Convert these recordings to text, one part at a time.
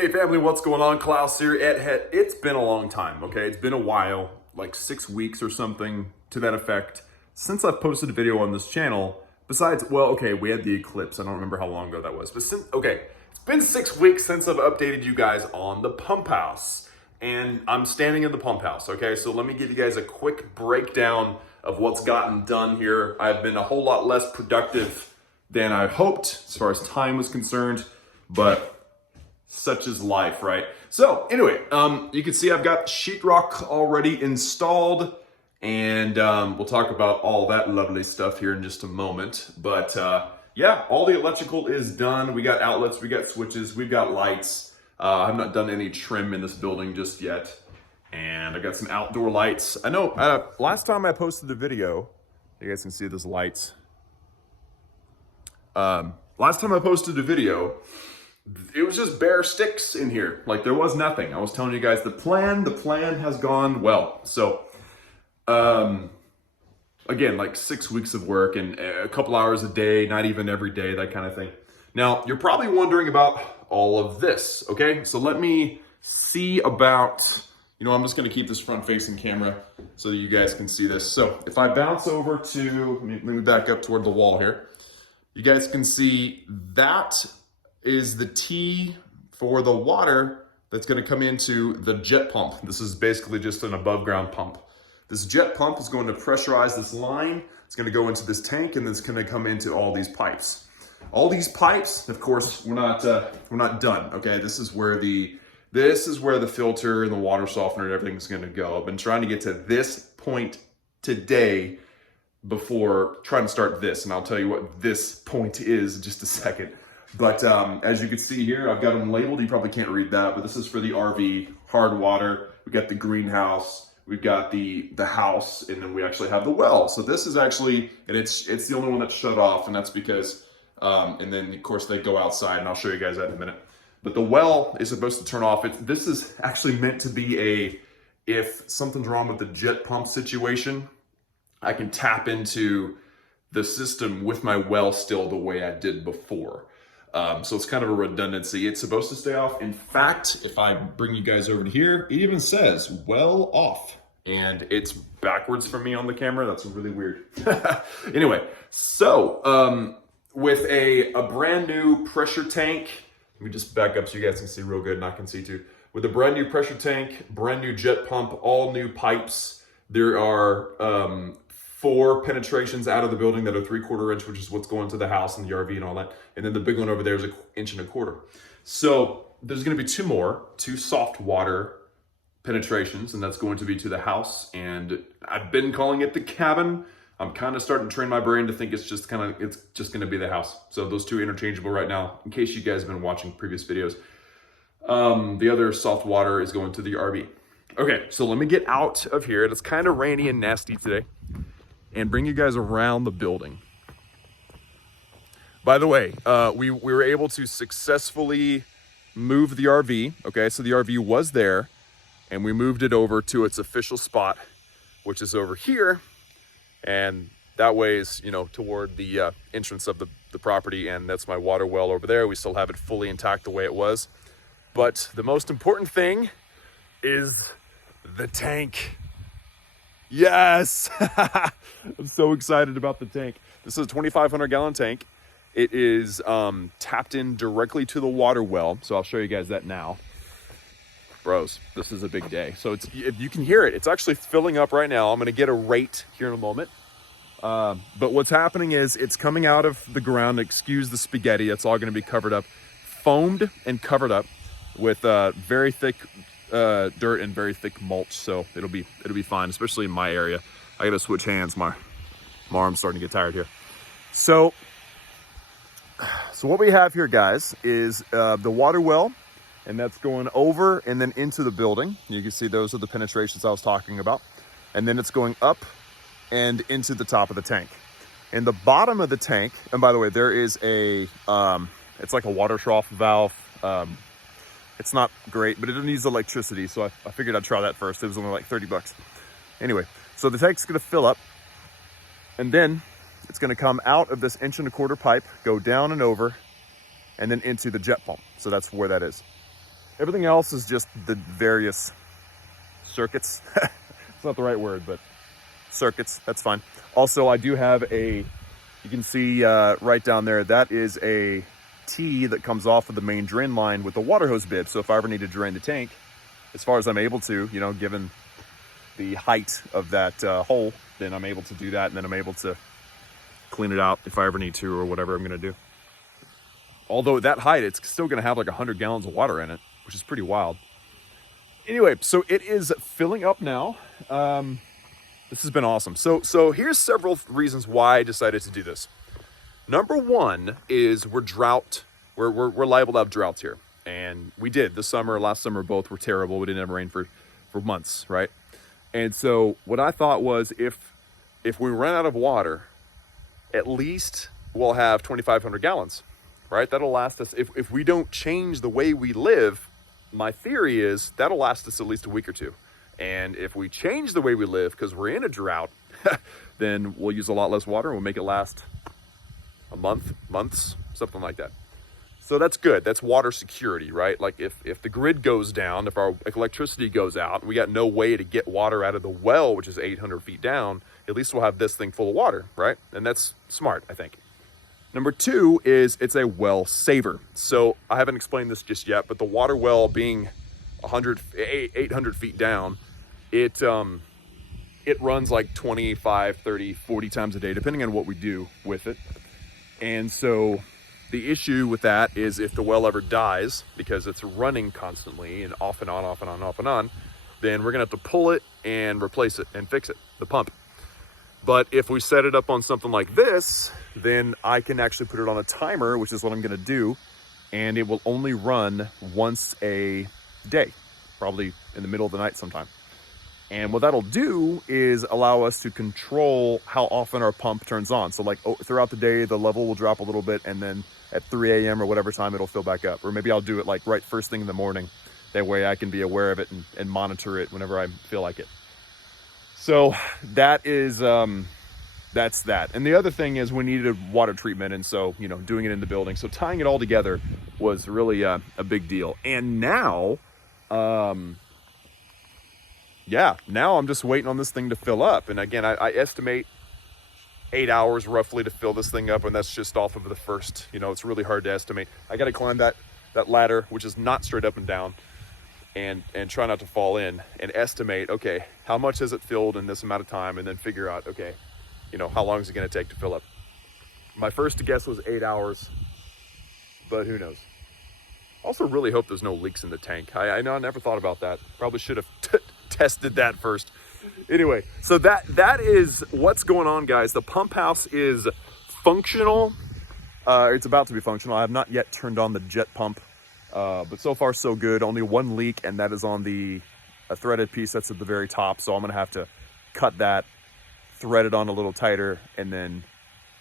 Hey family, what's going on? Klaus here at Het. It's been a long time, okay? It's been a while, like 6 weeks or something to that effect, since I've posted a video on this channel. Besides, well, okay, we had the eclipse. I don't remember how long ago that was. But it's been 6 weeks since I've updated you guys on the pump house. And I'm standing in the pump house, okay? So let me give you guys a quick breakdown of what's gotten done here. I've been a whole lot less productive than I hoped as far as time was concerned, but such is life, right? So anyway, you can see I've got sheetrock already installed, and we'll talk about all that lovely stuff here in just a moment. But yeah, all the electrical is done. We got outlets, we got switches, we've got lights. I've not done any trim in this building just yet. And I got some outdoor lights. I know last time I posted the video, you guys can see those lights. Last time I posted a video, it was just bare sticks in here. Like there was nothing. I was telling you guys the plan has gone well. So, again, like 6 weeks of work and a couple hours a day, not even every day, that kind of thing. Now, you're probably wondering about all of this, okay? So let me see about, I'm just gonna keep this front facing camera so that you guys can see this. So if I bounce over to, let me back up toward the wall here. You guys can see that is the T for the water that's going to come into the jet pump. This is basically just an above ground pump. This jet pump is going to pressurize this line. It's going to go into this tank, and then it's going to come into all these pipes. All these pipes, of course, we're not done. Okay, this is where the filter and the water softener and everything's going to go. I've been trying to get to this point today before trying to start this, and I'll tell you what this point is in just a second. But as you can see here, I've got them labeled. You probably can't read that, but this is for the RV, hard water. We've got the greenhouse, we've got the house, and then we actually have the well. So this is actually, and it's the only one that's shut off, and that's because, and then of course they go outside, and I'll show you guys that in a minute. But the well is supposed to turn off. This is actually meant to be if something's wrong with the jet pump situation, I can tap into the system with my well still the way I did before. So it's kind of a redundancy. It's supposed to stay off. In fact, if I bring you guys over to here, it even says well off, and it's backwards for me on the camera. That's really weird. Anyway, so with a brand new pressure tank, let me just back up so you guys can see real good, and I can see too. With a brand new pressure tank, brand new jet pump, all new pipes. There are 4 penetrations out of the building that are 3/4 inch, which is what's going to the house and the RV and all that. And then the big one over there is 1.25 inches. So there's going to be 2 soft water penetrations, and that's going to be to the house. And I've been calling it the cabin. I'm kind of starting to train my brain to think it's just going to be the house. So those 2 interchangeable right now, in case you guys have been watching previous videos. The other soft water is going to the RV. Okay, so let me get out of here. It's kind of rainy and nasty today, and bring you guys around the building. By the way, we were able to successfully move the RV. Okay, so the RV was there, and we moved it over to its official spot, which is over here. And that way is, toward the entrance of the property, and that's my water well over there. We still have it fully intact the way it was. But the most important thing is the tank. Yes! I'm so excited about the tank. This is a 2,500 gallon tank. It is tapped in directly to the water well. So I'll show you guys that now. Bros, this is a big day. So if you can hear it, it's actually filling up right now. I'm gonna get a rate here in a moment. But what's happening is it's coming out of the ground. Excuse the spaghetti. It's all gonna be covered up, foamed and covered up with very thick dirt and very thick mulch, so it'll be fine, especially in my area. I gotta switch hands. My arm's starting to get tired here. So what we have here, guys, is the water well, and that's going over and then into the building. You can see those are the penetrations I was talking about, and then it's going up and into the top of the tank. In the bottom of the tank, and by the way, there is it's like a water trough valve. It's not great, but it needs electricity, so I figured I'd try that first. It was only like 30 bucks. Anyway, so the tank's gonna fill up, and then it's gonna come out of this 1.25 inch pipe, go down and over, and then into the jet pump. So that's where that is. Everything else is just the various circuits. It's not the right word, but circuits, that's fine. Also, I do have you can see right down there, that is a T that comes off of the main drain line with the water hose bib. So if I ever need to drain the tank, as far as I'm able to, you know, given the height of that hole, then I'm able to do that, and then I'm able to clean it out if I ever need to, or whatever I'm gonna do. Although at that height, it's still gonna have like 100 gallons of water in it, which is pretty wild. Anyway, so it is filling up now. This has been awesome. So here's several reasons why I decided to do this. Number one is we're liable to have droughts here. And we did this summer, last summer, both were terrible. We didn't have rain for months, right? And so what I thought was if we run out of water, at least we'll have 2,500 gallons, right? That'll last us, if we don't change the way we live, my theory is that'll last us at least a week or two. And if we change the way we live, because we're in a drought, then we'll use a lot less water and we'll make it last a months, something like that. So that's good. That's water security, right? Like if the grid goes down, if our electricity goes out, and we got no way to get water out of the well, which is 800 feet down, at least we'll have this thing full of water, right? And that's smart, I think. Number two is it's a well saver. So I haven't explained this just yet, but the water well being 800 feet down, it runs like 25, 30, 40 times a day, depending on what we do with it. And so the issue with that is if the well ever dies, because it's running constantly and off and on, off and on, off and on, then we're gonna have to pull it and replace it and fix it, the pump. But if we set it up on something like this, then I can actually put it on a timer, which is what I'm gonna do, and it will only run once a day, probably in the middle of the night sometime. And what that'll do is allow us to control how often our pump turns on. So like throughout the day, the level will drop a little bit, and then at 3 a.m. or whatever time, it'll fill back up. Or maybe I'll do it like right first thing in the morning. That way I can be aware of it and monitor it whenever I feel like it. So that is, that's that. And the other thing is we needed water treatment. And so, you know, doing it in the building. So tying it all together was really a big deal. And now, now I'm just waiting on this thing to fill up. And again, I estimate 8 hours roughly to fill this thing up, and that's just off of the first, you know, it's really hard to estimate. I got to climb that ladder, which is not straight up and down, and try not to fall in, and estimate, okay, how much has it filled in this amount of time, and then figure out, okay, you know, how long is it going to take to fill up. My first guess was 8 hours, but who knows. Also really hope there's no leaks in the tank. I know I never thought about that. Probably should have tested that first. Anyway, so that is what's going on, guys. The pump house is functional. It's about to be functional. I have not yet turned on the jet pump, but so far so good. Only one leak, and that is on a threaded piece that's at the very top. So I'm gonna have to cut that, thread it on a little tighter, and then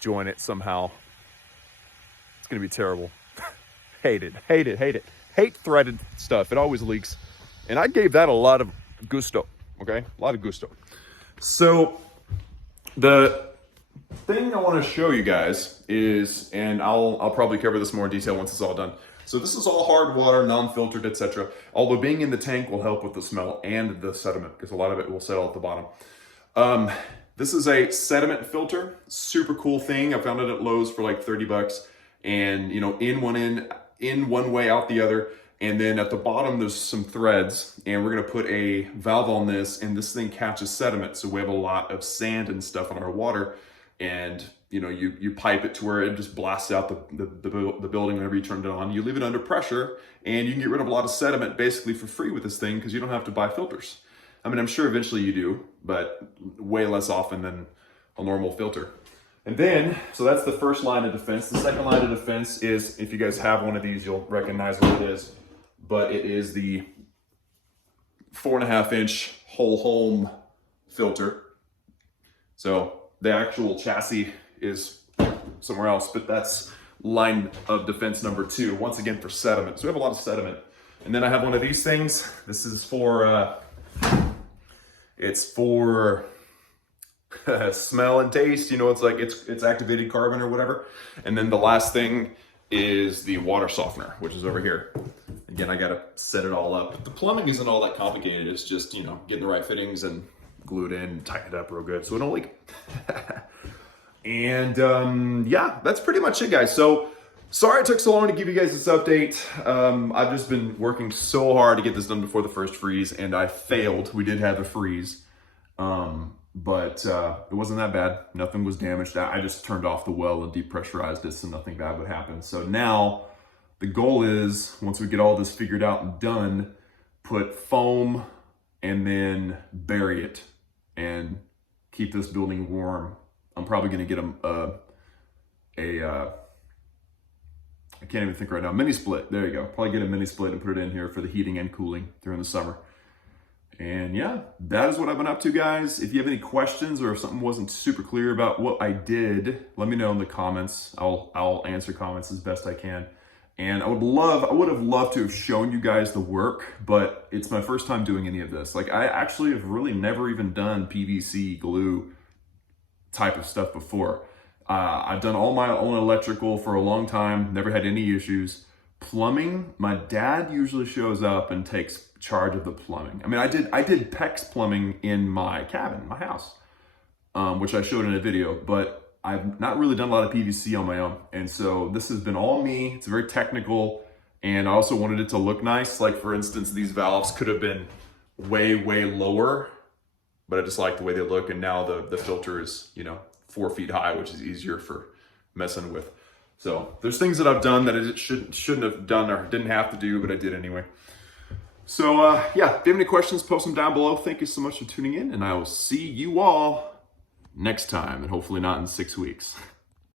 join it somehow. It's gonna be terrible. Hate it. Hate threaded stuff. It always leaks. And I gave that a lot of gusto. Okay, a lot of gusto. So the thing I want to show you guys is, and I'll probably cover this more in detail once it's all done. So this is all hard water, non-filtered, etc. Although being in the tank will help with the smell and the sediment, because a lot of it will settle at the bottom. This is a sediment filter, super cool thing. I found it at Lowe's for like 30 bucks, and you know, in one way, out the other. And then at the bottom, there's some threads, and we're gonna put a valve on this, and this thing catches sediment. So we have a lot of sand and stuff in our water, and you know, you pipe it to where it just blasts out the building whenever you turn it on. You leave it under pressure, and you can get rid of a lot of sediment basically for free with this thing, because you don't have to buy filters. I mean, I'm sure eventually you do, but way less often than a normal filter. And then, so that's the first line of defense. The second line of defense is, if you guys have one of these, you'll recognize what it is. But it is the 4.5-inch whole home filter. So the actual chassis is somewhere else, but that's line of defense number 2, once again for sediment. So we have a lot of sediment. And then I have one of these things. This is for, it's for smell and taste. You know, it's like, it's activated carbon or whatever. And then the last thing is the water softener, which is over here. Again, I gotta set it all up. The plumbing isn't all that complicated. It's just, you know, getting the right fittings and glue it in and tighten it up real good so it don't leak. And yeah, that's pretty much it, guys. So sorry it took so long to give you guys this update. I've just been working so hard to get this done before the first freeze, and I failed. We did have a freeze, but it wasn't that bad. Nothing was damaged. I just turned off the well and depressurized it so nothing bad would happen. So now the goal is, once we get all this figured out and done, put foam and then bury it and keep this building warm. I'm probably going to get I can't even think right now, mini split. There you go. Probably get a mini split and put it in here for the heating and cooling during the summer. And yeah, that is what I've been up to, guys. If you have any questions or if something wasn't super clear about what I did, let me know in the comments. I'll answer comments as best I can. And I would have loved to have shown you guys the work, but it's my first time doing any of this. Like, I actually have really never even done PVC glue type of stuff before. I've done all my own electrical for a long time, never had any issues. Plumbing, my dad usually shows up and takes charge of the plumbing. I mean, I did PEX plumbing in my cabin, my house, which I showed in a video, but I've not really done a lot of PVC on my own. And so this has been all me. It's very technical. And I also wanted it to look nice. Like, for instance, these valves could have been way, way lower, but I just like the way they look. And now the filter is, you know, 4 feet high, which is easier for messing with. So there's things that I've done that I shouldn't have done or didn't have to do, but I did anyway. So yeah, if you have any questions, post them down below. Thank you so much for tuning in, and I will see you all next time, and hopefully not in 6 weeks.